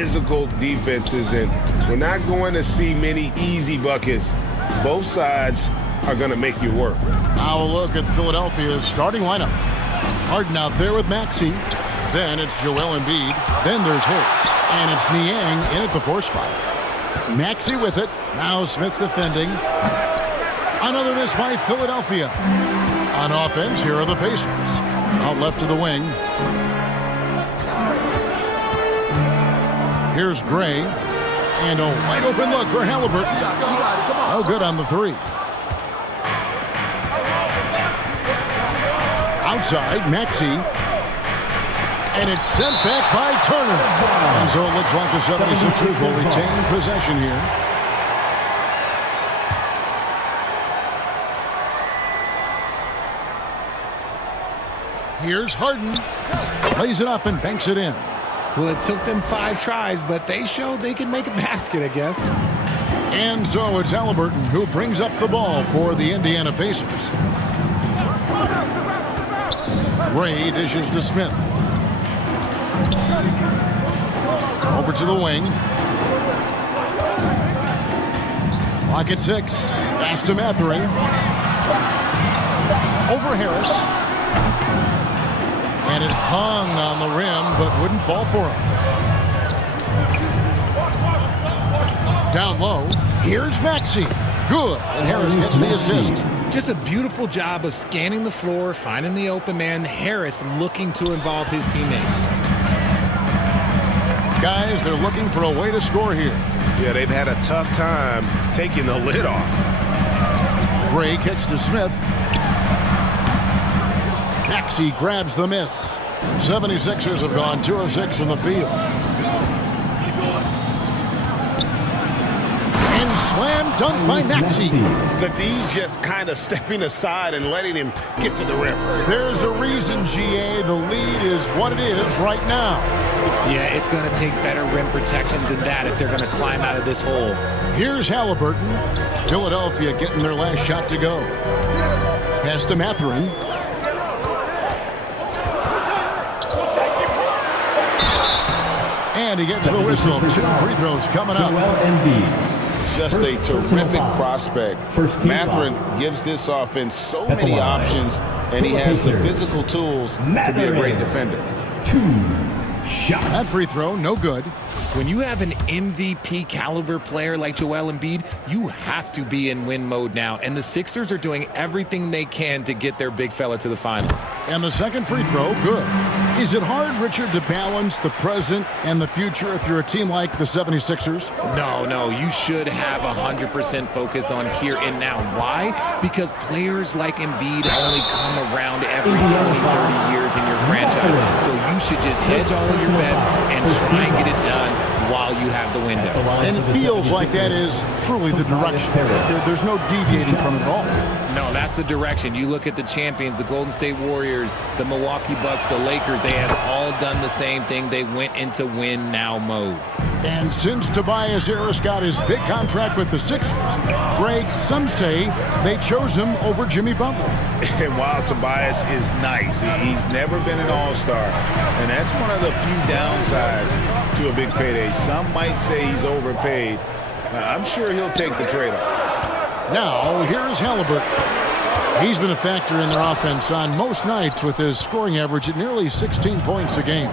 physical defenses, and we're not going to see many easy buckets. Both sides are going to make you work. Now a look at Philadelphia's starting lineup. Harden out there with Maxey. Then it's Joel Embiid. Then there's Harris. And it's Niang in at the 4 spot. Maxey with it. Now Smith defending. Another miss by Philadelphia. On offense, here are the Pacers. Out left of the wing. Here's Gray. And a wide open look for Halliburton. No good on the 3. Outside, Maxey. And it's sent back by Turner. And so it looks like the 76ers will retain possession here. Here's Harden. Lays it up and banks it in. Well, it took them 5 tries, but they showed they can make a basket, I guess. And so it's Halliburton who brings up the ball for the Indiana Pacers. Gray dishes to Smith. Over to the wing. Clock at 6. Pass to Mathurin. Over Harris. And it hung on the rim, but wouldn't fall for him. Down low. Here's Maxey. Good. And Harris gets the assist. Just a beautiful job of scanning the floor, finding the open man. Harris looking to involve his teammates. Guys, they're looking for a way to score here. Yeah, they've had a tough time taking the lid off. Gray kicks to Smith. Maxey grabs the miss. 76ers have gone 2 of 6 from the field. And slam dunk by Maxey. The D's just kind of stepping aside and letting him get to the rim. There's a reason, GA. The lead is what it is right now. Yeah, it's going to take better rim protection than that if they're going to climb out of this hole. Here's Halliburton. Philadelphia getting their last shot to go. Pass to Mathurin. And he gets the whistle. 2 free throws coming up. Just a terrific prospect. Mathurin gives this offense so many options, and he has the physical tools to be a great defender. 2 shots. That free throw, no good. When you have an MVP caliber player like Joel Embiid, you have to be in win mode now. And the Sixers are doing everything they can to get their big fella to the finals. And the second free throw, good. Is it hard, Richard, to balance the present and the future if you're a team like the 76ers? No, you should have 100% focus on here and now. Why? Because players like Embiid only come around every 20, 30 years in your franchise. So you should just hedge all of your bets and try and get it done while you have the window. And it feels like that is truly the direction. There's no deviating from it at all. No, that's the direction. You look at the champions, the Golden State Warriors, the Milwaukee Bucks, the Lakers, they have all done the same thing. They went into win now mode. And since Tobias Harris got his big contract with the Sixers, Greg, some say they chose him over Jimmy Butler. And while Tobias is nice, he's never been an all-star. And that's one of the few downsides to a big payday. Some might say he's overpaid. I'm sure he'll take the trade-off. Now, here's Halliburton. He's been a factor in their offense on most nights with his scoring average at nearly 16 points a game.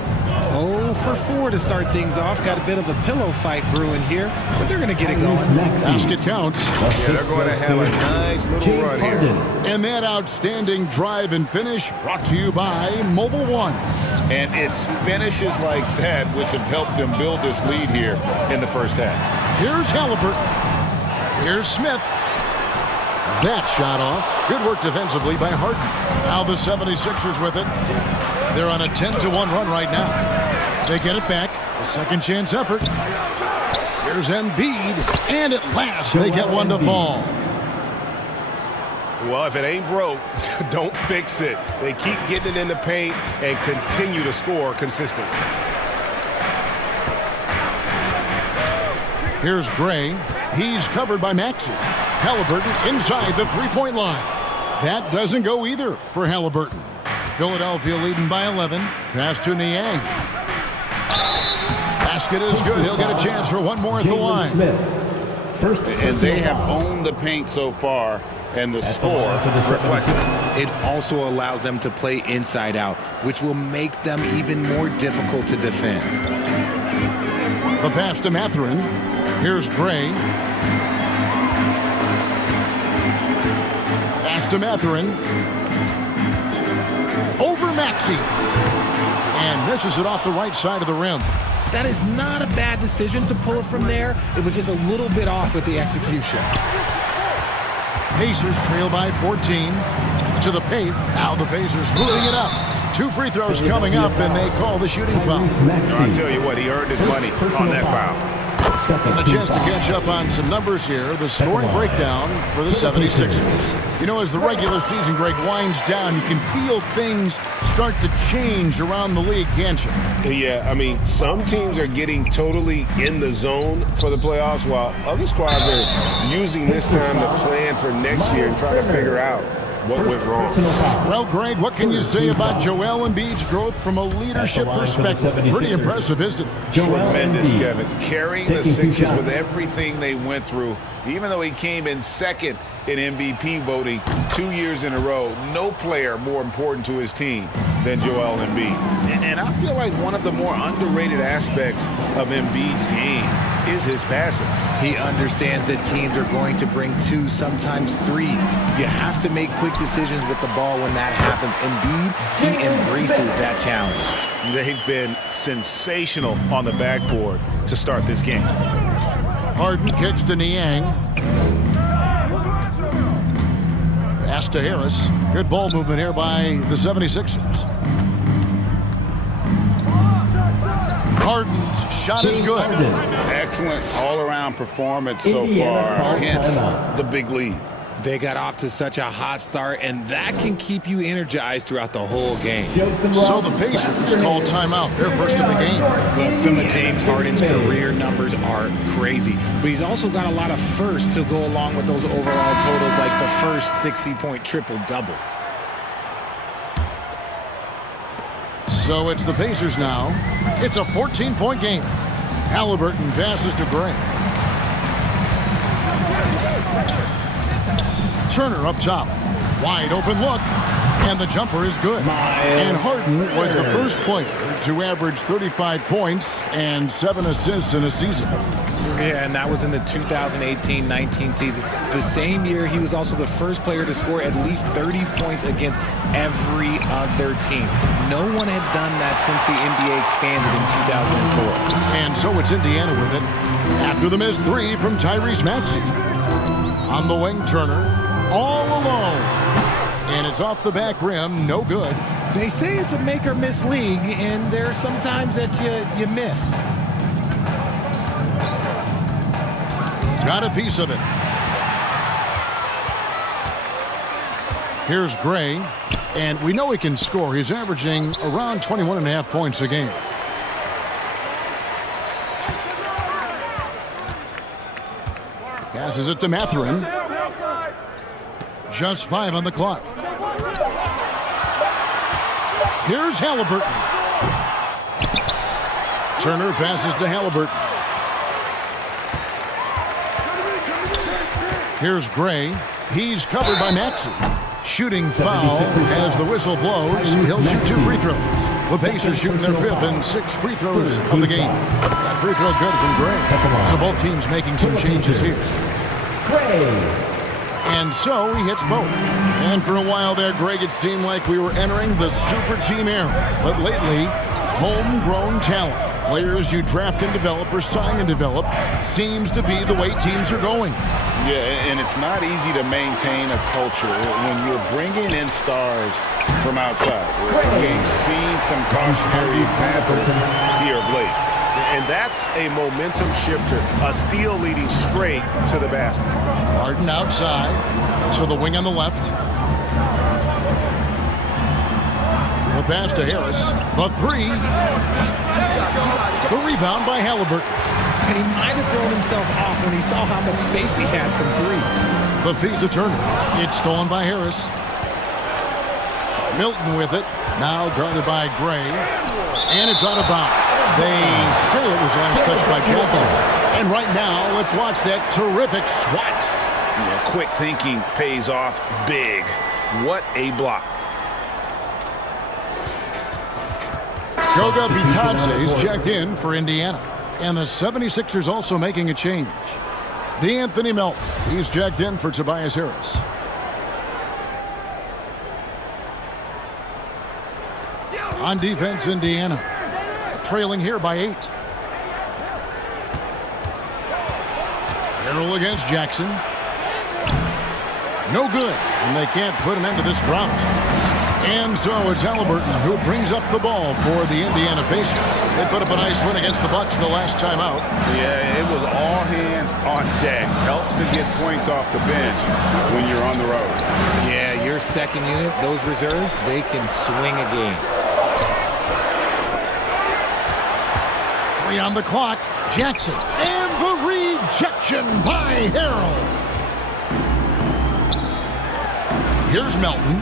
0 for 4 to start things off. Got a bit of a pillow fight brewing here, but they're going to get it going. Basket counts. Yeah, they're going to have a nice little run here. And that outstanding drive and finish brought to you by Mobile One. And it's finishes like that which have helped them build this lead here in the first half. Here's Halliburton. Here's Smith. That shot off. Good work defensively by Harden. Now the 76ers with it. They're on a 10-1 run right now. They get it back. A second chance effort. Here's Embiid. And at last they get one to fall. Well, if it ain't broke, don't fix it. They keep getting it in the paint and continue to score consistently. Here's Gray. He's covered by Maxey. Halliburton inside the three-point line. That doesn't go either for Halliburton. Philadelphia leading by 11. Pass to Niang. Basket is good. He'll get a chance for one more at the Jalen line. Smith. First And they personal have foul. owned the paint so far, and the At the score line for the reflects it. 76ers. It also allows them to play inside out, which will make them even more difficult to defend. The pass to Mathurin. Here's Gray. Pass to Mathurin. Over Maxey. And misses it off the right side of the rim. That is not a bad decision to pull it from there. It was just a little bit off with the execution. Pacers trail by 14 to the paint. Now the Pacers moving it up. 2 free throws coming up, and they call the shooting foul. I tell you what, he earned his money on that foul. And a chance to catch up on some numbers here. The scoring breakdown for the 76ers. You know, as the regular season, Greg, winds down, you can feel things start to change around the league, can't you? Yeah, I mean, some teams are getting totally in the zone for the playoffs, while other squads are using this time to plan for next year and try to figure out what went wrong. Well, Greg, what can you say about Joel Embiid's growth from a leadership perspective? Pretty impressive, isn't it? Tremendous, Kevin. Carrying the Taking 2 Sixers shots. with everything they went through. Even though he came in second in MVP voting 2 years in a row, no player more important to his team than Joel Embiid. And I feel like one of the more underrated aspects of Embiid's game is his passing. He understands that teams are going to bring 2, sometimes 3. You have to make quick decisions with the ball when that happens. Embiid, he embraces that challenge. They've been sensational on the backboard to start this game. Harden kicks to Niang. Pass to Harris. Good ball movement here by the 76ers. Harden's shot is good. Excellent all-around performance so Indiana far, calls hence timeout. the big lead. They got off to such a hot start, and that can keep you energized throughout the whole game. So the Pacers call timeout. They're first in the game. Look, some of James Harden's career numbers are crazy, but he's also got a lot of firsts to go along with those overall totals, like the first 60-point triple-double. So it's the Pacers now. It's a 14-point game. Halliburton passes to Gray. Turner up top. Wide open look. And the jumper is good. And Harden was the first player to average 35 points and 7 assists in a season. Yeah, and that was in the 2018-19 season. The same year, he was also the first player to score at least 30 points against every other team. No one had done that since the NBA expanded in 2004. And so it's Indiana with it. After the missed 3 from Tyrese Maxey. On the wing, Turner. All alone. And it's off the back rim. No good. They say it's a make-or-miss league, and there's sometimes that you miss. Got a piece of it. Here's Gray. And we know he can score. He's averaging around 21.5 points a game. Passes it to Mathurin. Just 5 on the clock. Here's Halliburton. Turner passes to Halliburton. Here's Gray. He's covered by Maxey. Shooting foul as the whistle blows. He'll shoot 2 free throws. The Pacers shooting their 5th and 6th free throws of the game. That free throw good from Gray. So both teams making some changes here. And so he hits both. And for a while there, Greg, it seemed like we were entering the super team era. But lately, homegrown talent, players you draft and develop or sign and develop, seems to be the way teams are going. Yeah, and it's not easy to maintain a culture when you're bringing in stars from outside. We've seen some cautionary examples here of late. And that's a momentum shifter, a steal leading straight to the basket. Harden outside to the wing on the left. The pass to Harris. The 3. The rebound by Halliburton. And he might have thrown himself off when he saw how much space he had from 3. The feed to Turner. It's stolen by Harris. Milton with it. Now guarded by Gray. And it's out of bounds. They say it was last touched by Jackson. And right now, let's watch that terrific swat. Yeah, quick thinking pays off big. What a block. Goga Bitadze is checked in for Indiana. And the 76ers also making a change. DeAnthony Melton, he's checked in for Tobias Harris. On defense, Indiana. Trailing here by 8. Harrell against Jackson. No good, and they can't put an end to this drought. And so it's Halliburton who brings up the ball for the Indiana Pacers. They put up a nice win against the Bucks the last time out. Yeah, it was all hands on deck. Helps to get points off the bench when you're on the road. Yeah, your second unit, those reserves, they can swing a game. 3 on the clock. Jackson. And the rejection by Harrell. Here's Melton.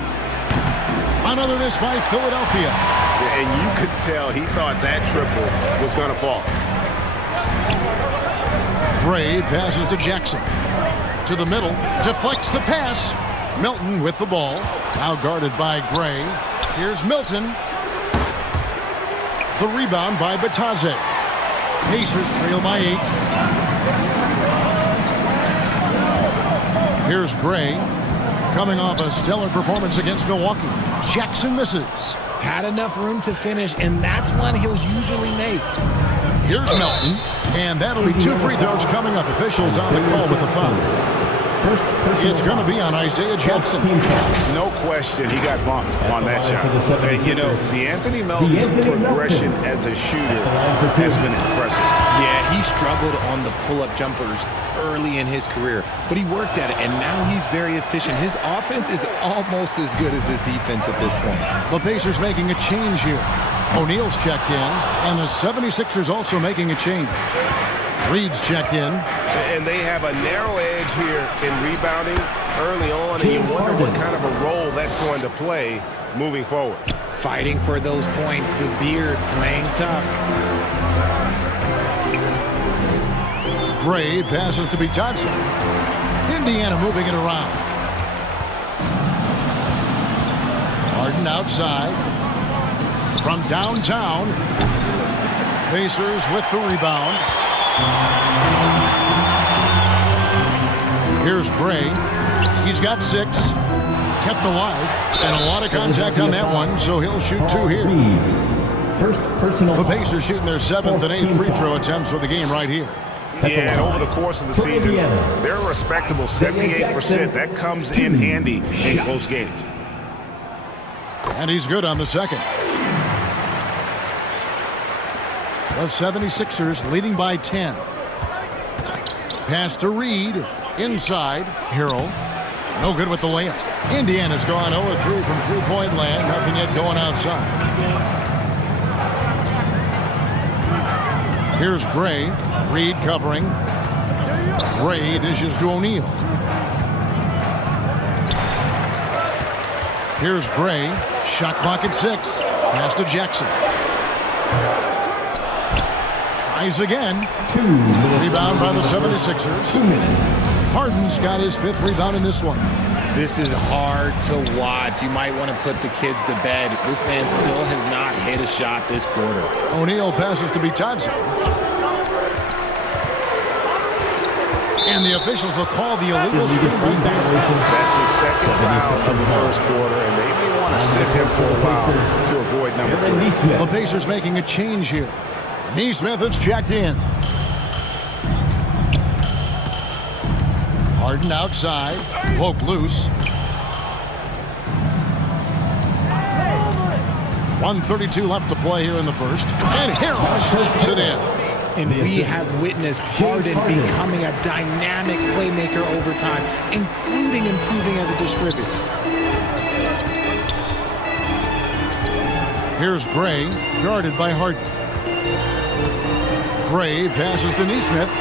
Another miss by Philadelphia. And you could tell he thought that triple was going to fall. Gray passes to Jackson. To the middle. Deflects the pass. Melton with the ball. Now guarded by Gray. Here's Milton. The rebound by Bitadze. Pacers trail by 8. Here's Gray. Coming off a stellar performance against Milwaukee. Jackson misses. Had enough room to finish, and that's one he'll usually make. Here's Melton, and that'll be 2 free throws coming up. Officials on the call with the foul. It's going to be on Isaiah Jackson. No question, he got bumped on that shot. And, you know, DeAnthony Melton's progression as a shooter has been impressive. Yeah, he struggled on the pull-up jumpers early in his career, but he worked at it, and now he's very efficient. His offense is almost as good as his defense at this point. The Pacers making a change here. O'Neal's checked in, and the 76ers also making a change. Reed's checked in. And they have a narrow edge here in rebounding early on, and you wonder what kind of a role that's going to play moving forward. Fighting for those points, the beard playing tough. Gray passes to Bitadze. Indiana moving it around. Harden outside. From downtown. Pacers with the rebound. Here's Gray. He's got 6. Kept alive. And a lot of contact on that one, so he'll shoot 2 here. First personal. The Pacers shooting their 7th and 8th free throw attempts for the game right here. Yeah, and over the course of the season, they're a respectable 78%. That comes in handy in close games. And he's good on the second. The 76ers leading by 10. Pass to Reed. Inside. Harrell. No good with the layup. Indiana's gone 0-3 from three-point land. Nothing yet going outside. Here's Gray. Reed covering. Gray dishes to O'Neal. Here's Gray. Shot clock at 6. Pass to Jackson. Tries again. Rebound by the 76ers. 2 minutes. Harden's got his 5th rebound in this one. This is hard to watch. You might want to put the kids to bed. This man still has not hit a shot this quarter. O'Neal passes to Bitadze. And the officials will call the illegal screen right there. That's his second foul of the first quarter, and they may want to sit him for a while to avoid number 3. The Pacers making a change here. Neesmith is checked in. Harden outside. Poke loose. 1:32 left to play here in the first. And Harrell slaps it in. And we have witnessed Harden becoming a dynamic playmaker over time, including improving as a distributor. Here's Gray, guarded by Harden. Gray passes to Neesmith.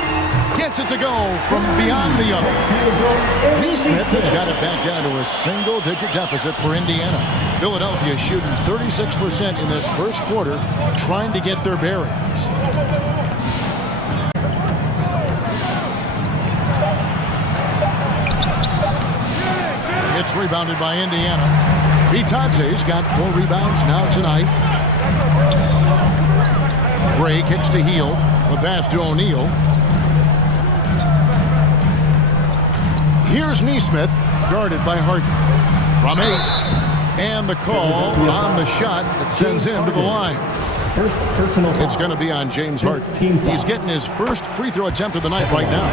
Gets it to go from beyond the arc. Neesmith has got it back down to a single-digit deficit for Indiana. Philadelphia shooting 36% in this first quarter, trying to get their bearings. It's rebounded by Indiana. Bitante's got 4 rebounds now tonight. Gray kicks to Heel. The pass to O'Neal. Here's Neesmith, guarded by Harden. From 8. And the call on the shot that sends him to the line. First personal foul. It's going to be on James Harden. He's getting his first free throw attempt of the night right now.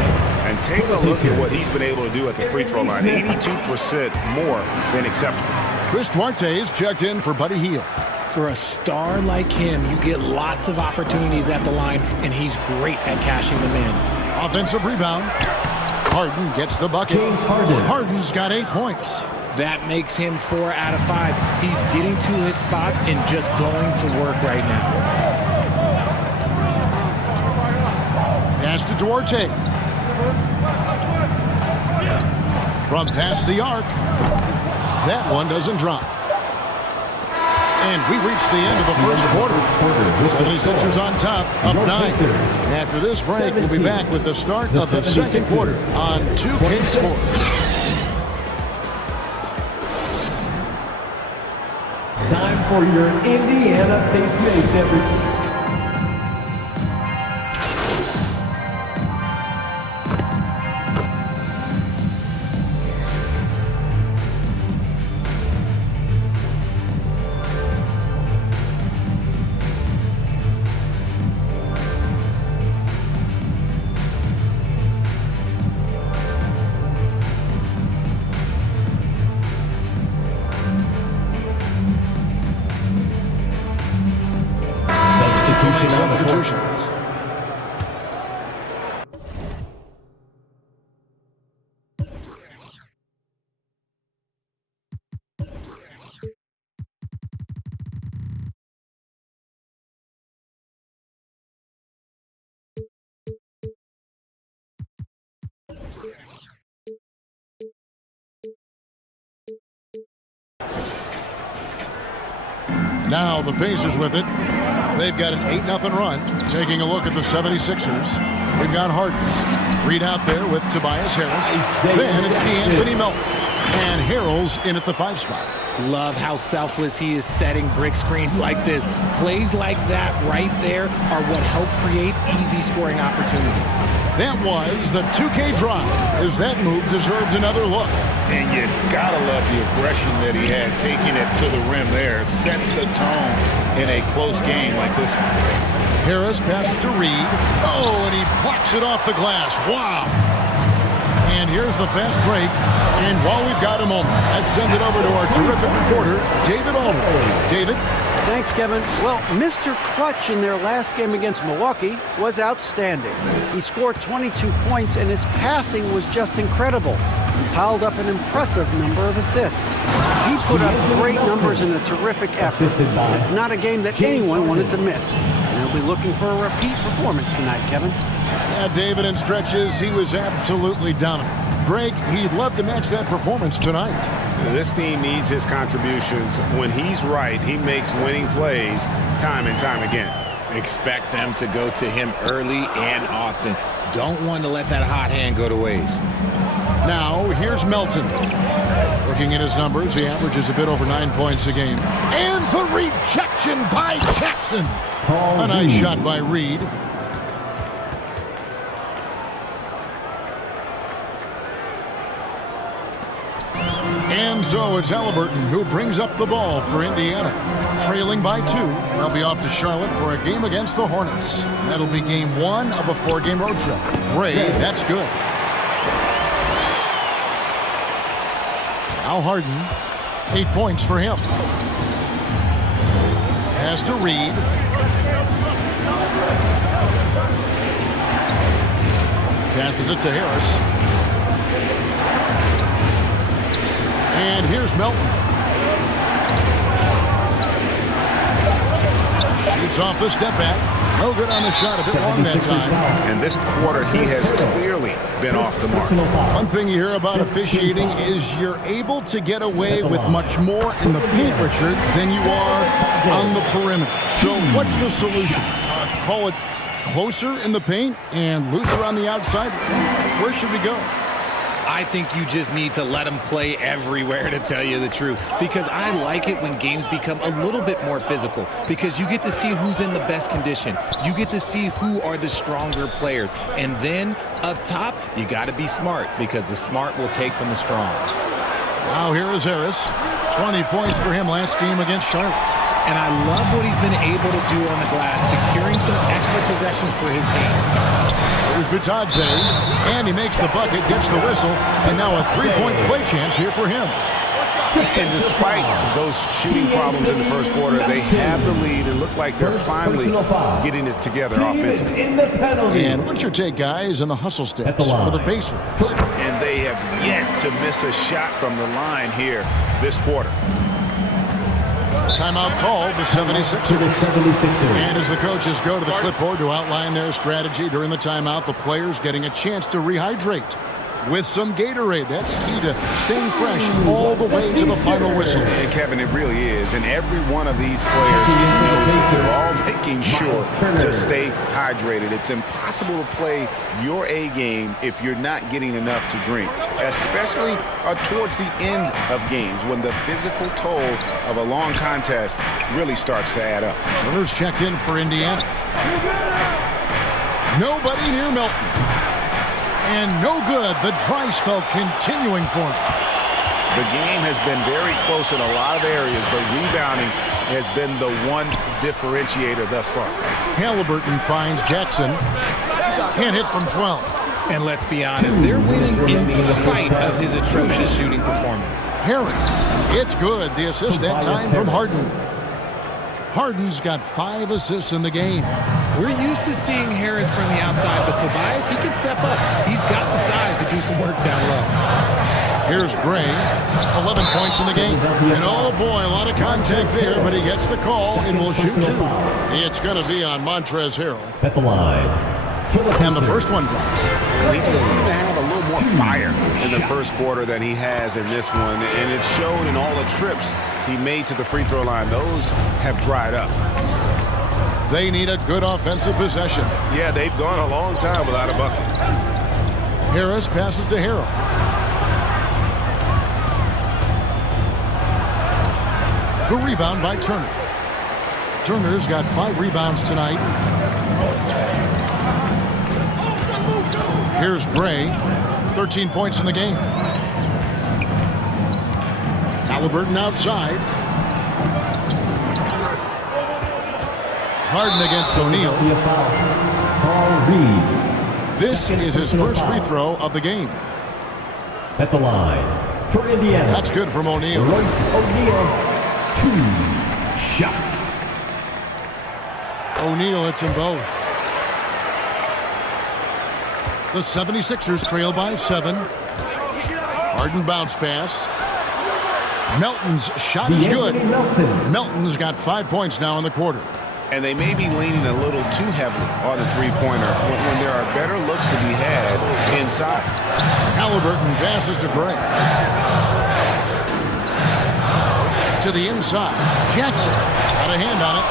And take a look at what he's been able to do at the free throw line. 82% more than acceptable. Chris Duarte's checked in for Buddy Hield. For a star like him, you get lots of opportunities at the line, and he's great at cashing them in. Offensive rebound. Harden gets the bucket. James Harden. Harden's got 8 points. That makes him 4 out of 5. He's getting to his spots and just going to work right now. Pass to Duarte. From past the arc. That one doesn't drop. And we reach the end of the first quarter. 76ers on top, up 9. After this break, we'll be back with the start of the second quarter on 2K Sports. Time for your Indiana Face Mates, everyone. Substitutions. Now the Pacers with it. They've got an 8-0 run. Taking a look at the 76ers. We've got Harden. Reed out there with Tobias Harris. Then it's DeAnthony Melton. And Harrell's in at the 5 spot. Love how selfless he is setting brick screens like this. Plays like that right there are what help create easy scoring opportunities. That was the 2K drive, as that move deserved another look. And you gotta love the aggression that he had, taking it to the rim there. Sets the tone in a close game like this one. Harris passes to Reed. Oh, and he blocks it off the glass. Wow. And here's the fast break. And while we've got a moment, let's send it over to our terrific reporter, David Aldridge. David? Thanks, Kevin. Well, Mr. Clutch in their last game against Milwaukee was outstanding. He scored 22 points, and his passing was just incredible. He piled up an impressive number of assists. He put up great numbers in a terrific effort. It's not a game that anyone wanted to miss. And he'll be looking for a repeat performance tonight, Kevin. Yeah, David, in stretches, he was absolutely dominant. Greg, he'd love to match that performance tonight. This team needs his contributions. When he's right, he makes winning plays time and time again. Expect them to go to him early and often. Don't want to let that hot hand go to waste. Now, here's Melton. Looking at his numbers, he averages a bit over 9 points a game. And the rejection by Jackson. A nice shot by Reed. And so it's Halliburton who brings up the ball for Indiana. Trailing by 2, they'll be off to Charlotte for a game against the Hornets. That'll be game 1 of a 4-game road trip. Gray, that's good. Al Harden, 8 points for him. Pass to Reed. Passes it to Harris. And here's Melton. Shoots off the step back. No good on the shot. A bit long that 76ers time. foul. And this quarter, he has clearly been off the mark. Personal foul. One thing you hear about officiating is you're able to get away with much more in the paint, Richard, than you are on the perimeter. So what's the solution? Call it closer in the paint and looser on the outside? Where should we go? I think you just need to let them play everywhere, to tell you the truth, because I like it when games become a little bit more physical, because you get to see who's in the best condition. You get to see who are the stronger players. And then up top, you got to be smart, because the smart will take from the strong. Now here is Harris. 20 points for him last game against Charlotte. And I love what he's been able to do on the glass, securing some extra possessions for his team. Here's Bitadze, and he makes the bucket, gets the whistle, and now a three-point play chance here for him. And despite those shooting problems in the first quarter, they have the lead and look like they're finally getting it together Team is offensively. in the penalty. And what's your take, guys, on the hustle At steps the line. for the Pacers? And they have yet to miss a shot from the line here this quarter. Timeout called the To the 76ers. 76ers. And as the coaches go to the clipboard to outline their strategy during the timeout, the players getting a chance to rehydrate with some Gatorade. That's key to staying fresh all the way to the final whistle. And Kevin, it really is. And every one of these players knows that they're all making sure to stay hydrated. It's impossible to play your A game if you're not getting enough to drink, especially towards the end of games when the physical toll of a long contest really starts to add up. Turner's checked in for Indiana. Nobody near Melton. And no good. The dry spell continuing for him. The game has been very close in a lot of areas, but rebounding has been the one differentiator thus far. Halliburton finds Jackson. Can't hit from 12. And let's be honest, they're winning in spite of his atrocious shooting performance. Harris. It's good. The assist that time from Harden. Harden's got 5 assists in the game. We're used to seeing Harris from the outside, but Tobias, he can step up. He's got the size to do some work down low. Here's Gray, 11 points in the game. And oh boy, a lot of contact there, but he gets the call and will shoot 2. It's going to be on Montrezl Harrell. At the line. And the first one drops. He just seemed to have a little more fire in the first quarter than he has in this one, and it showed in all the trips he made to the free throw line. Those have dried up. They need a good offensive possession. Yeah, they've gone a long time without a bucket. Harris passes to Harrell. The rebound by Turner. Turner's got 5 rebounds tonight. Here's Gray, 13 points in the game. Halliburton outside. Harden against O'Neal. Paul Reed. This is his first free throw of the game. At the line. For Indiana. That's good from O'Neal. Royce O'Neal. 2 shots. O'Neal hits them both. The 76ers trail by 7. Harden bounce pass. Melton's shot is good. Melton. Melton's got 5 points now in the quarter. And they may be leaning a little too heavily on the three-pointer when there are better looks to be had inside. Halliburton passes to Gray. To the inside. Jackson got a hand on it.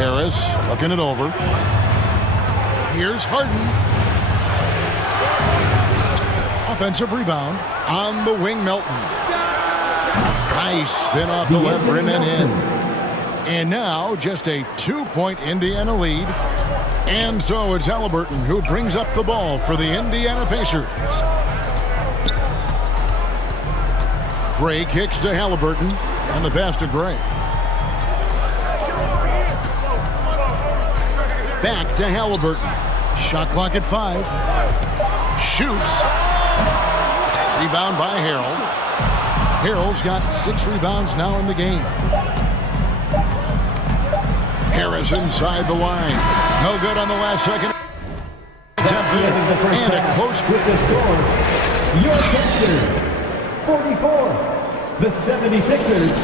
Harris looking it over. Here's Harden. Offensive rebound on the wing, Melton. Nice spin off the left rim and in. And now just a 2-point Indiana lead. And so it's Halliburton who brings up the ball for the Indiana Pacers. Gray kicks to Halliburton and the pass to Gray. Back to Halliburton. Shot clock at 5. Shoots. Rebound by Harrell. Harrell's got 6 rebounds now in the game. Harris inside the line. No good on the last second. And a close. With the score, your Pacers 44. The 76ers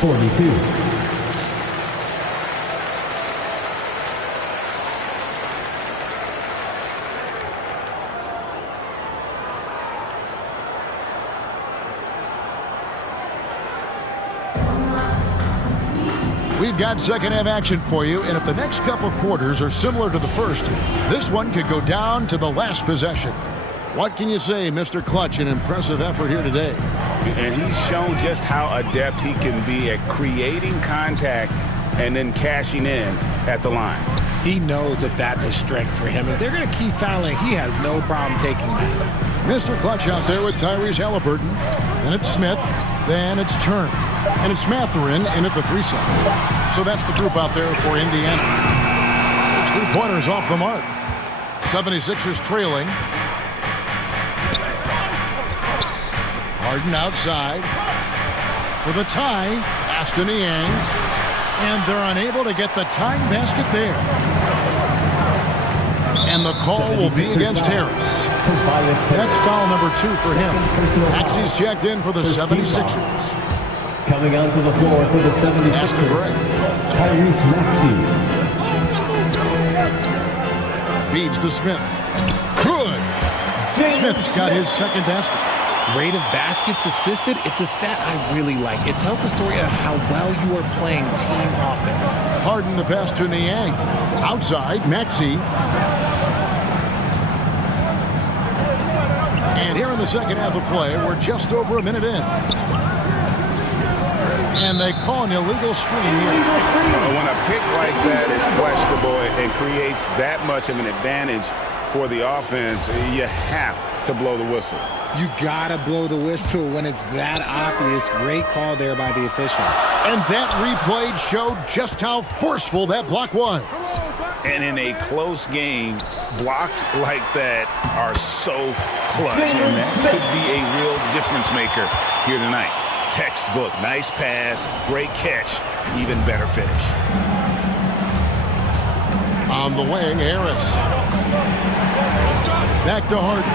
42. We've got second half action for you, and if the next couple quarters are similar to the first, this one could go down to the last possession. What can you say, Mr. Clutch? An impressive effort here today. And he's shown just how adept he can be at creating contact and then cashing in at the line. He knows that that's a strength for him. If they're going to keep fouling, he has no problem taking that. Mr. Clutch out there with Tyrese Halliburton. Then it's Smith. Then it's Turn. And it's Mathurin in at the 3 side. So that's the group out there for Indiana. Those 3-pointers off the mark. 76ers trailing. Harden outside for the tie. Pass to Niang. And they're unable to get the tying basket there. And the call will be against Harris. That's foul number 2 for him. Maxey's checked in for the 76ers. Coming onto the floor for the 76ers, Tyrese Maxey. Feeds to Smith. Good. Smith's got his second basket. Rate of baskets assisted, it's a stat I really like. It tells the story of how well you are playing team offense. Harden the pass to Niang. Outside, Maxey. And here in the second half of play, we're just over a minute in. And they call an illegal screen here. When a pick like that is questionable and creates that much of an advantage for the offense, you have to blow the whistle. You gotta blow the whistle when it's that obvious. Great call there by the official. And that replay showed just how forceful that block was. And in a close game, blocks like that are so clutch, and that could be a real difference maker here tonight. Textbook, nice pass, great catch, even better finish. On the wing, Harris. Back to Harden.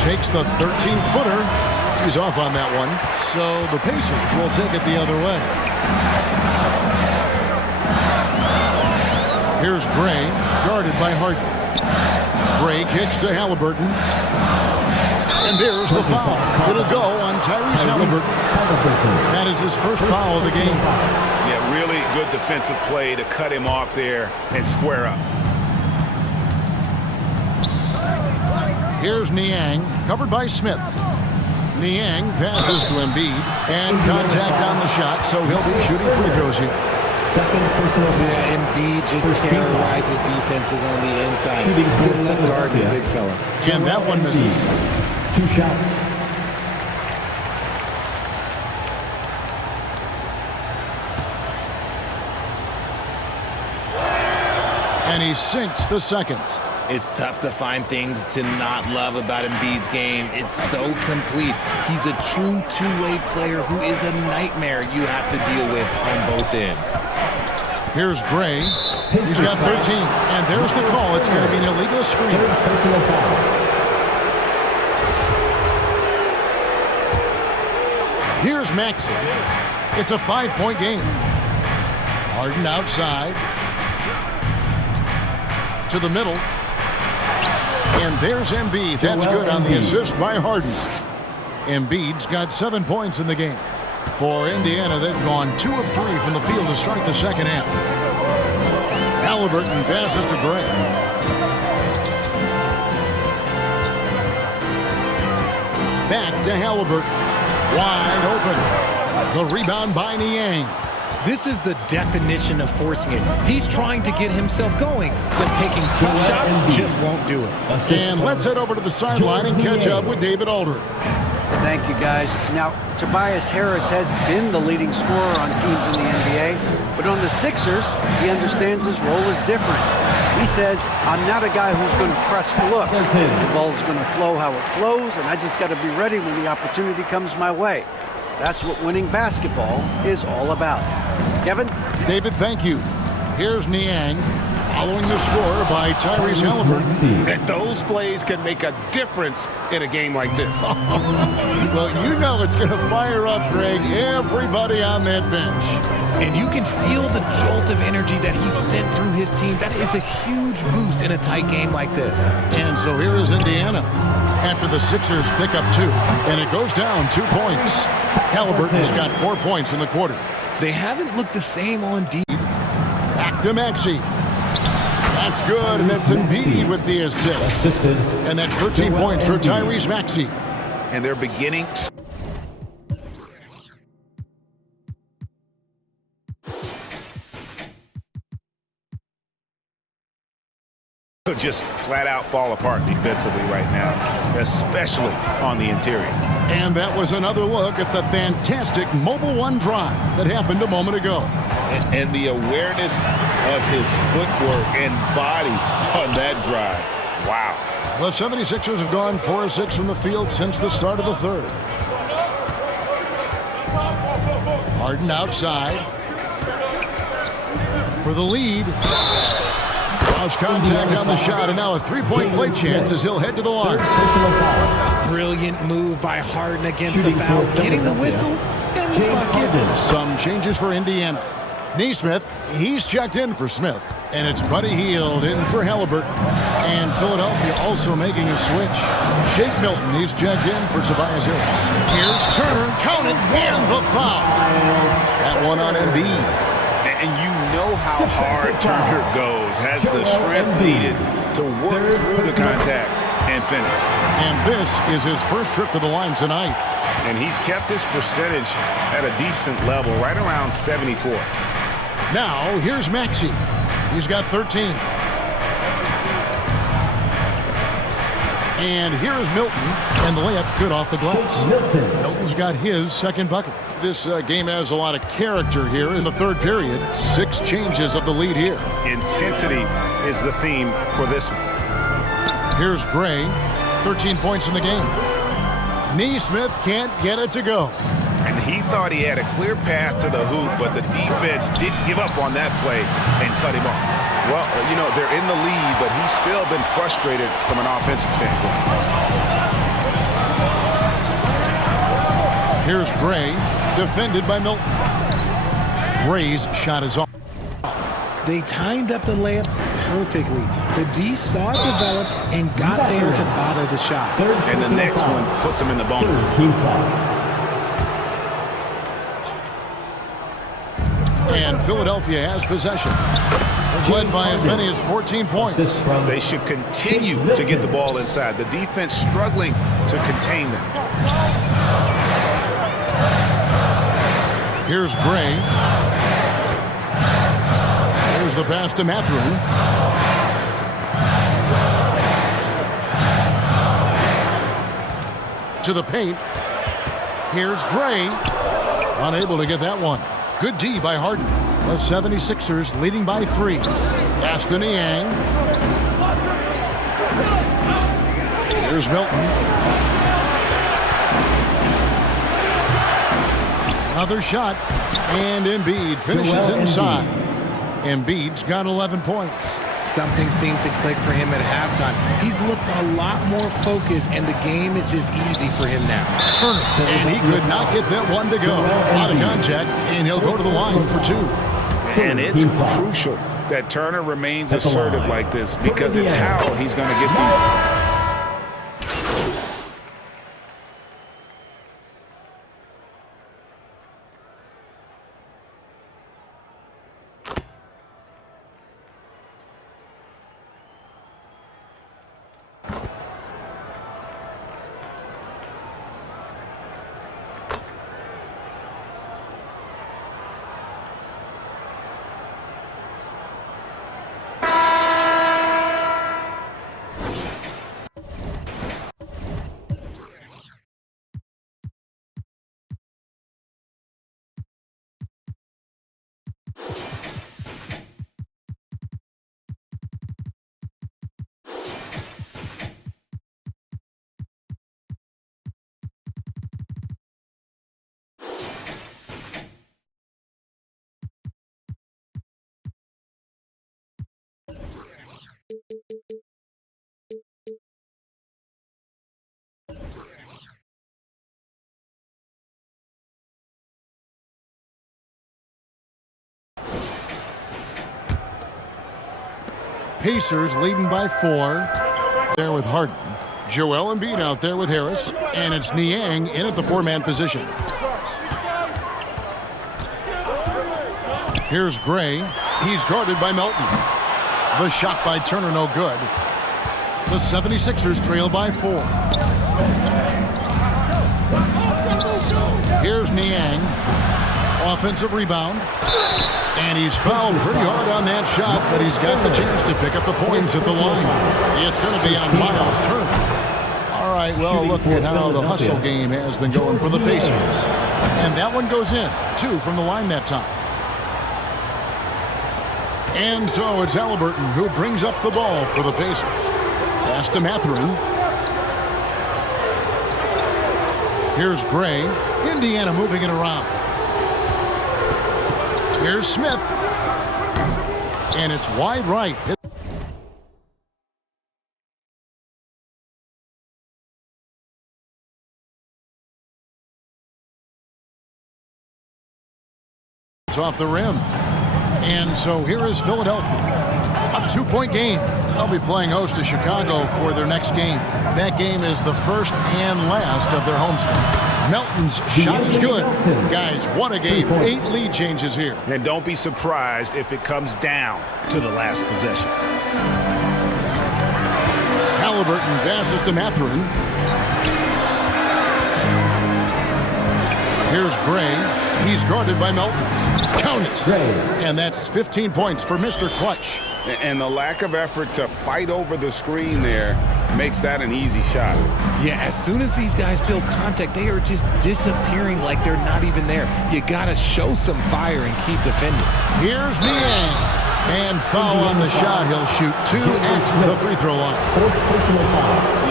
Takes the 13-footer. He's off on that one. So the Pacers will take it the other way. Here's Gray, guarded by Harden. Gray kicks to Halliburton. And there's the foul. It'll go on Tyrese Halliburton. That is his first foul of the game. Yeah, really good defensive play to cut him off there and square up. Here's Niang, covered by Smith. Niang passes to Embiid, and contact on the shot, so he'll be shooting free throws here. Second personal foul. Yeah, Embiid just terrorizes defenses on the inside. Good luck guarding the big fella. And that one misses. 2 shots. And he sinks the second. It's tough to find things to not love about Embiid's game. It's so complete. He's a true two-way player who is a nightmare you have to deal with on both ends. Here's Gray. He's got 13. And there's the call. It's going to be an illegal screen. Personal foul. Here's Maxey. It's a 5-point game. Harden outside. To the middle. And there's Embiid. That's good on the assist by Harden. Embiid's got 7 points in the game. For Indiana, they've gone 2 of 3 from the field to start the second half. Halliburton passes to Gray. Back to Halliburton. Wide open. The rebound by Niang. This is the definition of forcing it. He's trying to get himself going, but taking tough shots just won't do it. And let's head over to the sideline and catch up with David Aldridge. Thank you, guys. Now, Tobias Harris has been the leading scorer on teams in the NBA, but on the Sixers, he understands his role is different. He says, I'm not a guy who's going to press for looks. The ball's going to flow how it flows, and I just got to be ready when the opportunity comes my way. That's what winning basketball is all about. Kevin? David, thank you. Here's Niang, following the score by Tyrese Halliburton. And those plays can make a difference in a game like this. Well, you know it's going to fire up, Greg, everybody on that bench. And you can feel the jolt of energy that he sent through his team. That is a huge boost in a tight game like this. And so here is Indiana after the Sixers pick up 2. And it goes down 2 points. Halliburton's got 4 points in the quarter. They haven't looked the same on D. Back to Maxey. That's good, and that's Embiid with the assist. Assisted. And that's 13 points for Tyrese Maxey. And they're beginning to just flat out fall apart defensively right now, especially on the interior. And that was another look at the fantastic Mobile One drive that happened a moment ago. And the awareness of his footwork and body on that drive. Wow. The 76ers have gone 4 of 6 from the field since the start of the third. Harden outside for the lead. Lost contact on the shot, and now a three-point play chance as he'll head to the line. Brilliant move by Harden against the foul, getting the whistle and the bucket. Some changes for Indiana. Nesmith, he's checked in for Smith, and it's Buddy Hield in for Halliburton. And Philadelphia also making a switch. Shake Milton, he's checked in for Tobias Harris. Here's Turner, count it, and the foul. That one on Embiid. And you know how hard Turner goes, has the strength needed to work through the contact and finish. And this is his first trip to the line tonight. And he's kept this percentage at a decent level, right around 74. Now, here's Maxey. He's got 13. And here's Milton, and the layup's good off the glass. Milton's got his second bucket. This game has a lot of character here in the third period. 6 changes of the lead here. Intensity is the theme for this one. Here's Gray, 13 points in the game. Nesmith can't get it to go. And he thought he had a clear path to the hoop, but the defense didn't give up on that play and cut him off. Well, you know, they're in the lead, but he's still been frustrated from an offensive standpoint. Here's Gray, defended by Milton. Gray's shot is off. They timed up the layup perfectly. The D saw it develop and got there to bother the shot. And the next one puts him in the bonus. And Philadelphia has possession. Led by as many as 14 points. They should continue to get the ball inside. The defense struggling to contain them. Here's Gray. Here's the pass to Mathurin. To the paint. Here's Gray. Unable to get that one. Good D by Harden. The 76ers leading by 3. Pass to Niang. Here's Milton. Another shot. And Embiid finishes inside. Embiid's got 11 points. Something seemed to click for him at halftime. He's looked a lot more focused, and the game is just easy for him now. Turner, and he could not get that one to go. Out of contact, and he'll go to the line for 2. And it's crucial that Turner remains assertive like this, because it's how he's going to get these. Pacers leading by 4. There with Harden. Joel Embiid out there with Harris. And it's Niang in at the 4-man position. Here's Gray. He's guarded by Melton. The shot by Turner, no good. The 76ers trail by 4. Here's Niang. Offensive rebound. And he's fouled pretty hard on that shot, but he's got the chance to pick up the points at the line. It's going to be on Miles Turner. All right, well, look at how the hustle game has been going for the Pacers. And that one goes in. 2 from the line that time. And so it's Halliburton who brings up the ball for the Pacers. Pass to Mathurin. Here's Gray. Indiana moving it around. Here's Smith. And it's wide right. It's off the rim. And so here is Philadelphia. A 2-point game. They'll be playing host to Chicago for their next game. That game is the first and last of their homestand. Melton's shot is good. Guys, what a game. 8 lead changes here. And don't be surprised if it comes down to the last possession. Halliburton passes to Mathurin. Here's Gray. He's guarded by Melton. Count it. And that's 15 points for Mr. Clutch. And the lack of effort to fight over the screen there makes that an easy shot. Yeah, as soon as these guys build contact, they are just disappearing like they're not even there. You got to show some fire and keep defending. Here's Niang. And foul on the shot. He'll shoot 2 at the free throw line.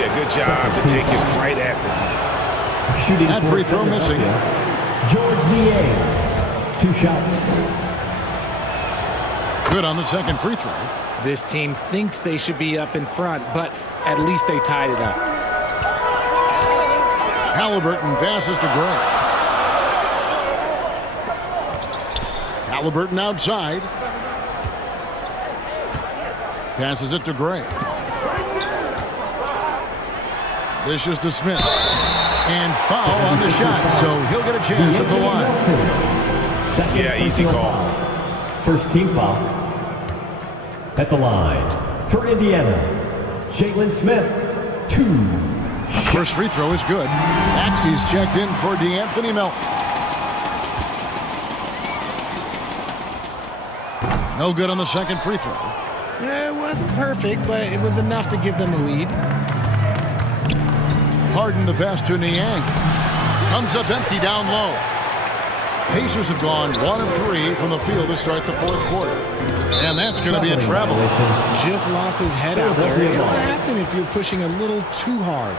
Yeah, good job to take it right at the Shooting that free throw missing. George Niang. 2 shots. Good on the second free throw. This team thinks they should be up in front, but at least they tied it up. Halliburton passes to Gray. Halliburton outside. Passes it to Gray. Dishes to Smith. And foul on the shot, so he'll get a chance at the line. Yeah, easy call. First team foul. At the line for Indiana, Jalen Smith, 2. First free throw is good. Maxey's checked in for DeAnthony Melton. No good on the second free throw. It wasn't perfect, but it was enough to give them the lead. Harden the pass to Niang. Comes up empty down low. Pacers have gone 1 of 3 from the field to start the 4th quarter. And that's going to be a travel. Just lost his head out there. It'll happen if you're pushing a little too hard.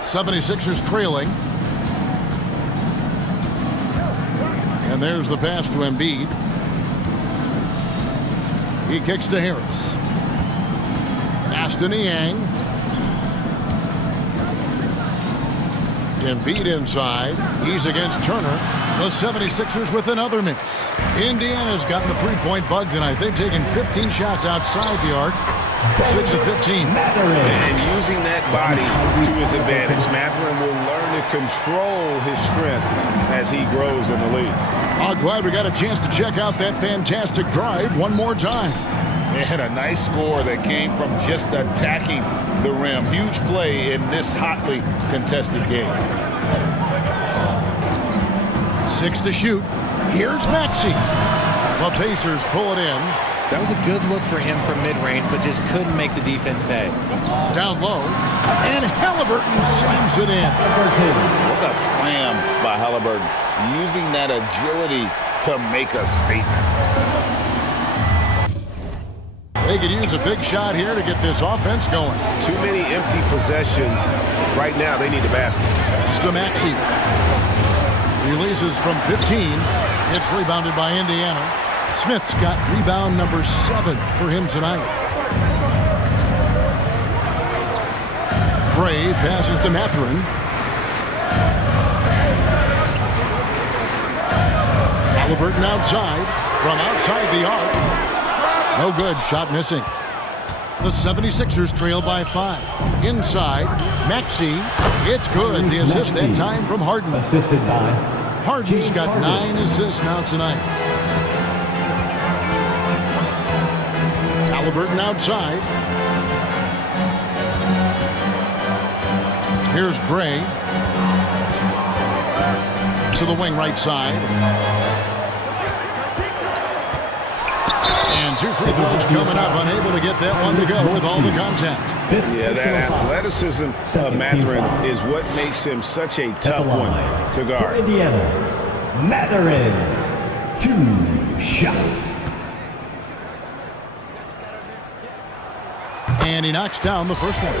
'76ers trailing. And there's the pass to Embiid. He kicks to Harris. Pass to Niang. Embiid inside. He's against Turner. The 76ers with another miss. Indiana's gotten the 3-point bug tonight. They've taken 15 shots outside the arc. 6 of 15. And using that body to his advantage, Mathurin will learn to control his strength as he grows in the league. Oh, glad we got a chance to check out that fantastic drive one more time. They had a nice score that came from just attacking the rim. Huge play in this hotly contested game. 6 to shoot. Here's Maxey. The Pacers pull it in. That was a good look for him from mid-range, but just couldn't make the defense pay. Down low. And Halliburton slams it in. What a slam by Halliburton. Using that agility to make a statement. They could use a big shot here to get this offense going. Too many empty possessions. Right now, they need a basket. It's to Maxey. Releases from 15. It's rebounded by Indiana. Smith's got rebound number 7 for him tonight. Gray passes to Mathurin. Halliburton outside. From outside the arc. No good. Shot missing. The 76ers trail by 5. Inside, Maxey. It's good. The assist that time from Harden. Assisted by Harden's James got Harden. 9 assists now tonight. Halliburton outside. Here's Gray. To the wing right side. And 2 free throws coming up. Unable to get that one to go with all the contact. Yeah, that athleticism of Mathurin is what makes him such a tough one to For guard. Indiana, Mathurin. 2 shots. And he knocks down the first one.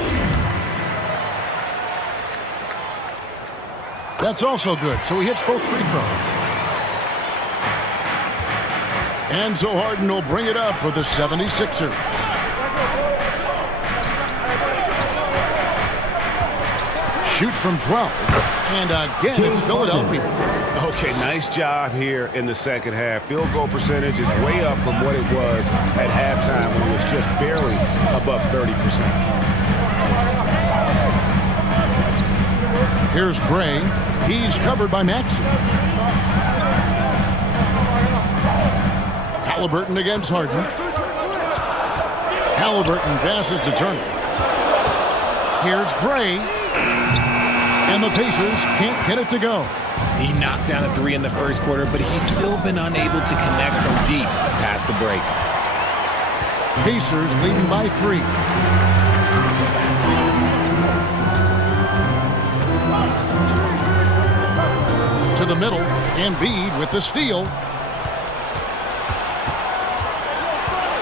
That's also good, so he hits both free throws. And so Harden will bring it up for the 76ers. Shoots from 12. And again, it's Philadelphia. Okay, nice job here in the second half. Field goal percentage is way up from what it was at halftime when it was just barely above 30%. Here's Gray. He's covered by Maxey. Halliburton against Harden. Halliburton passes to Turner. Here's Gray. And the Pacers can't get it to go. He knocked down a 3 in the first quarter, but he's still been unable to connect from deep past the break. Pacers leading by 3. To the middle, Embiid with the steal.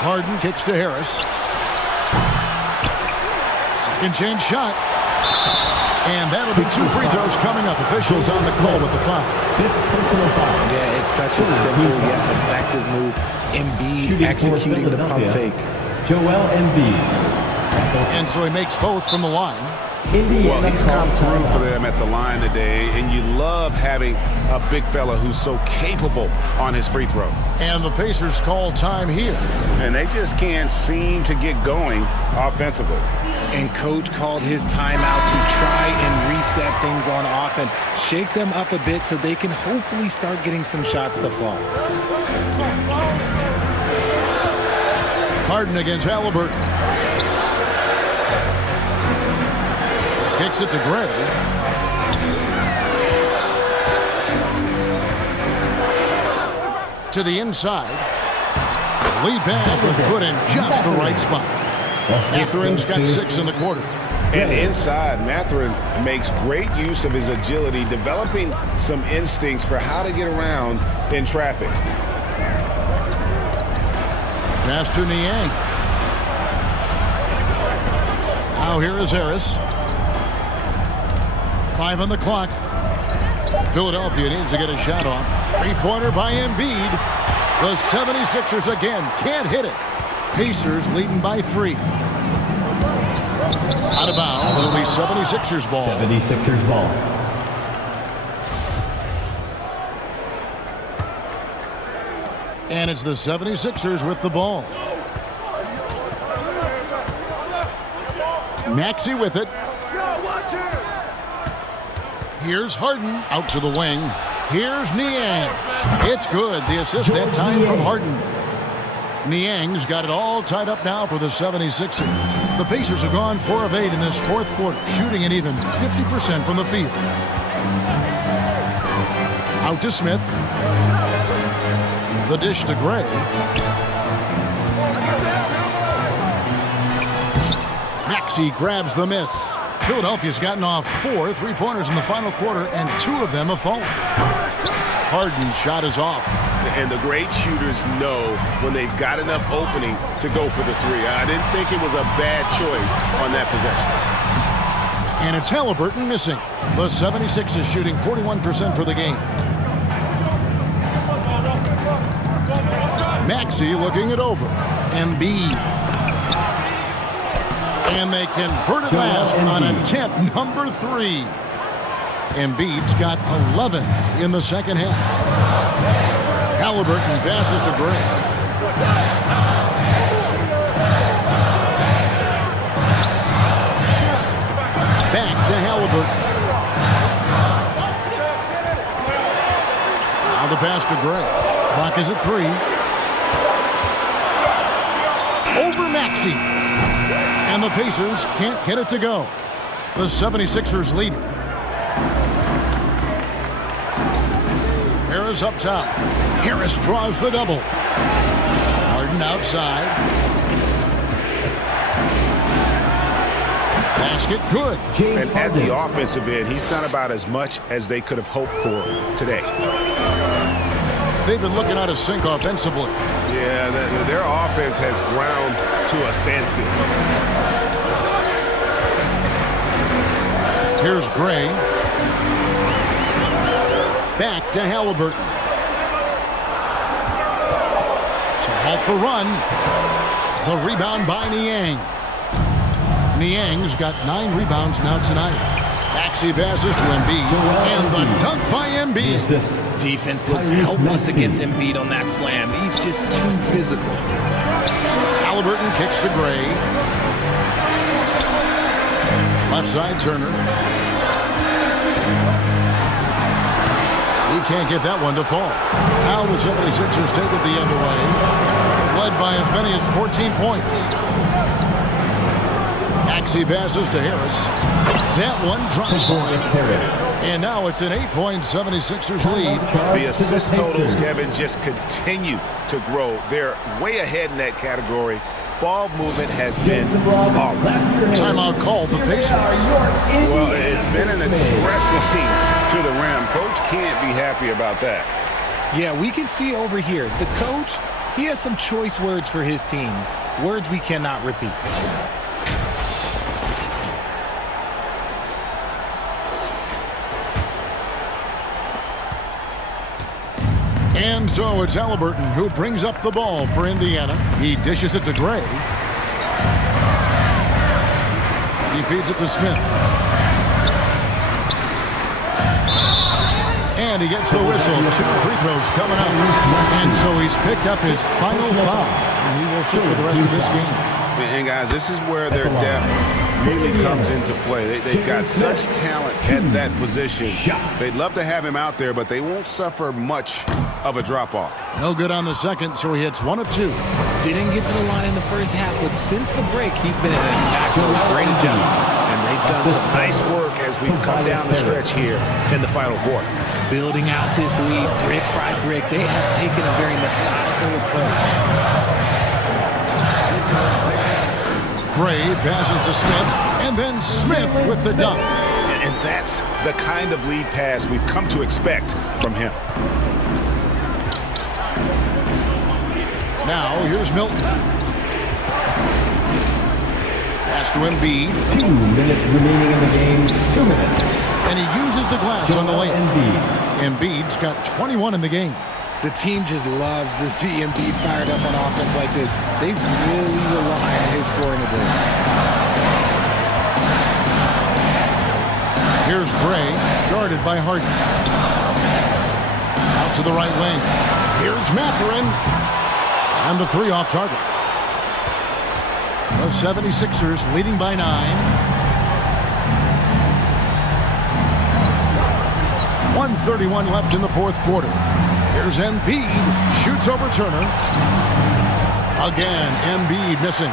Harden kicks to Harris. Second chance shot. And that'll be 2 free throws coming up. Officials on the call with the foul. 5th personal foul. Yeah, it's such a simple yet effective move. Embiid Shooting executing for the pump Philadelphia, fake. Joel Embiid. And so he makes both from the line. Indiana Well, he's come calls through timeout. for them at the line today, and you love having a big fella who's so capable on his free throw. And the Pacers call time here. And they just can't seem to get going offensively. And coach called his timeout to try and reset things on offense. Shake them up a bit so they can hopefully start getting some shots to fall. Harden against Halliburton. Kicks it to Gray. To the inside. Lead pass was put in just the right spot. Mathurin's got 6 in the quarter. And inside, Mathurin makes great use of his agility, developing some instincts for how to get around in traffic. Pass to Niang. Now here is Harris. 5 on the clock. Philadelphia needs to get a shot off. 3-pointer by Embiid. The 76ers again can't hit it. Pacers leading by 3. Out of bounds. It'll be 76ers ball. 76ers ball. And it's the 76ers with the ball. Maxey with it. Here's Harden out to the wing. Here's Niang. It's good. The assist that time from Harden. Niang's got it all tied up now for the 76ers. The Pacers have gone 4 of 8 in this fourth quarter, shooting an even 50% from the field. Out to Smith. The dish to Gray. Maxey grabs the miss. Philadelphia's gotten off 4 3-pointers in the final quarter, and 2 of them have fallen. Harden's shot is off. And the great shooters know when they've got enough opening to go for the 3. I didn't think it was a bad choice on that possession. And it's Halliburton missing. The 76ers shooting 41% for the game. Maxey looking it over. Embiid. And they convert it last on attempt number 3. Embiid's got 11 in the second half. Halliburton passes to Gray. Halliburton. Now the pass to Gray. Clock is at 3. Over Maxey. And the Pacers can't get it to go. The 76ers lead. Harris up top. Harris draws the double. Harden outside. Basket good. And at the offensive end, he's done about as much as they could have hoped for today. They've been looking out of sync offensively. Yeah, their offense has ground to a standstill. Here's Gray. Back to Halliburton. To halt the run. The rebound by Niang. Niang's got 9 rebounds now tonight. Maxey passes to Embiid. And the dunk by Embiid. Defense looks helpless against Embiid on that slam. He's just too physical. Halliburton kicks to Gray. Left side, Turner. He can't get that one to fall. Now the 76ers take it the other way. Led by as many as 14 points. Maxey passes to Harris. That one drops for him. And now it's an 8-point 76ers lead. The assist totals, Kevin, just continue to grow. They're way ahead in that category. Ball movement has been flawless. Timeout called the Pacers. Well, it's been an express lane to the rim. Coach can't be happy about that. Yeah, we can see over here. The coach, he has some choice words for his team. Words we cannot repeat. And so it's Halliburton who brings up the ball for Indiana. He dishes it to Gray. He feeds it to Smith. And he gets the whistle. 2 free throws coming up. And so he's picked up his final foul. And he will sit for the rest of this game. And guys, this is where their depth really comes into play. They've got such talent at that position. They'd love to have him out there, but they won't suffer much of a drop-off. No good on the second, so he hits 1 of 2. Didn't get to the line in the first half, but since the break, he's been an attack with great adjustment. And they've done some nice work as we've come down the stretch here in the final quarter. Building out this lead brick by brick, they have taken a very methodical approach. Gray passes to Smith, and then Smith with the dunk. And that's the kind of lead pass we've come to expect from him. Now, here's Milton. Pass to Embiid. 2 minutes remaining in the game. 2 minutes. And he uses the glass on the lane. Embiid's got 21 in the game. The team just loves to see Embiid fired up on offense like this. They really rely on his scoring ability. Here's Gray, guarded by Harden. Out to the right wing. Here's Mathurin. And the 3 off target. The 76ers leading by 9. 1:31 left in the fourth quarter. Here's Embiid. Shoots over Turner. Again, Embiid missing.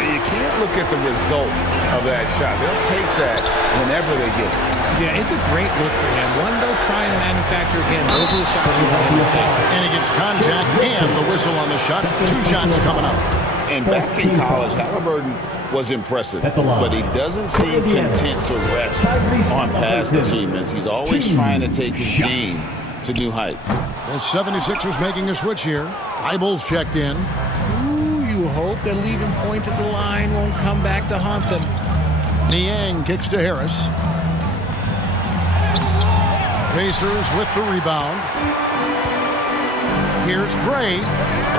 You can't look at the result of that shot. They'll take that whenever they get it. Yeah, it's a great look for him. One they'll try and manufacture again. Those are the shots you want him to take. And he gets contact and the whistle on the shot. 2 shots coming up. And back in college, Halliburton was impressive, but he doesn't seem content to rest on past achievements. He's always trying to take his game to new heights. The 76ers making a switch here. Eibel's checked in. Ooh, you hope that leaving points at the line won't come back to haunt them. Niang kicks to Harris. Pacers with the rebound. Here's Gray.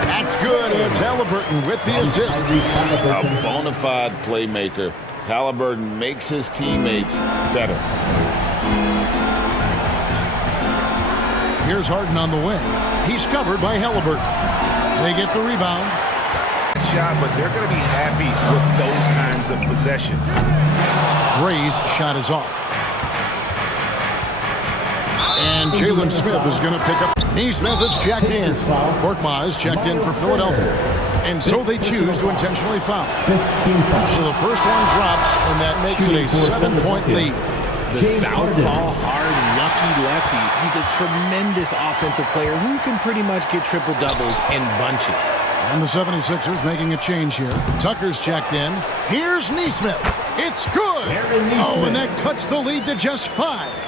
That's good. It's Halliburton with the assist. A bona fide playmaker. Halliburton makes his teammates better. Here's Harden on the wing. He's covered by Halliburton. They get the rebound. Shot, but they're going to be happy with those kinds of possessions. Gray's shot is off. And Jalen Smith is going to pick up. Neesmith is checked in. Korkmaz checked in for Philadelphia. And so they choose to intentionally foul. 15 foul. So the first one drops, and that makes it a 7-point lead. The southpaw, hard, lucky lefty. He's a tremendous offensive player who can pretty much get triple-doubles in bunches. And the 76ers making a change here. Tucker's checked in. Here's Neesmith. It's good. Oh, and that cuts the lead to just 5.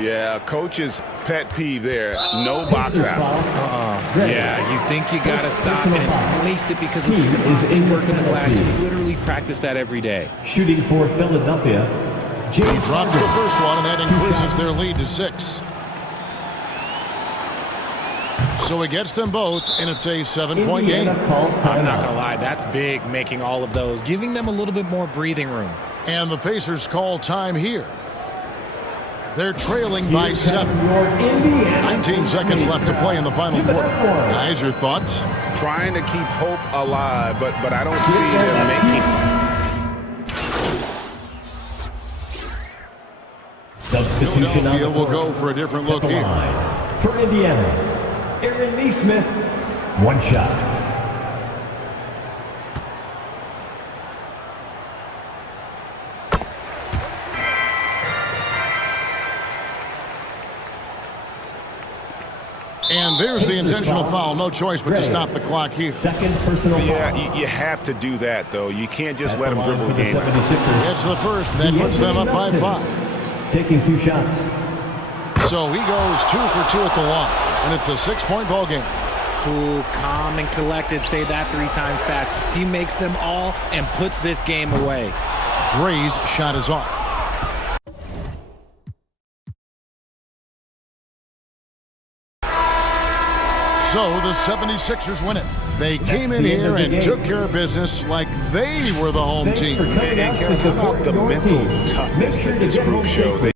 Yeah, coach's pet peeve there. No box out. Yeah, you think you got to stop, and it's wasted because of sloppy work in the glass. You literally practice that every day. Shooting for Philadelphia, He James drops the Harden. first one, and that increases their lead to 6. So he gets them both, and it's a 7-point game. Indiana calls I'm not timeout. going to lie, that's big, making all of those, giving them a little bit more breathing room. And the Pacers call time here. They're trailing by Here 7. comes your Indiana 19 seconds left to play in the final Give it quarter. up for him. Guys, your thoughts? Trying to keep hope alive, but I don't see them making. Substitution on Philadelphia the will court. go for a different At look the here. line. For Indiana, Aaron Neesmith. One shot. And there's the intentional foul. No choice but to stop the clock here. Second personal Yeah, foul. you have to do that, though. You can't just At let the them line dribble for the game out. 76ers. It's the first, and that puts them up by 5. Taking 2 shots. So he goes 2 for 2 at the line, and it's a 6-point ball game. Cool, calm, and collected. Say that 3 times fast. He makes them all and puts this game away. Gray's shot is off. So the 76ers win it. They came in the end of here the and game. took care of business like they were the home Thanks team. for coming out And to how support about the your mental team. toughness Make sure that to this get group home showed? safely.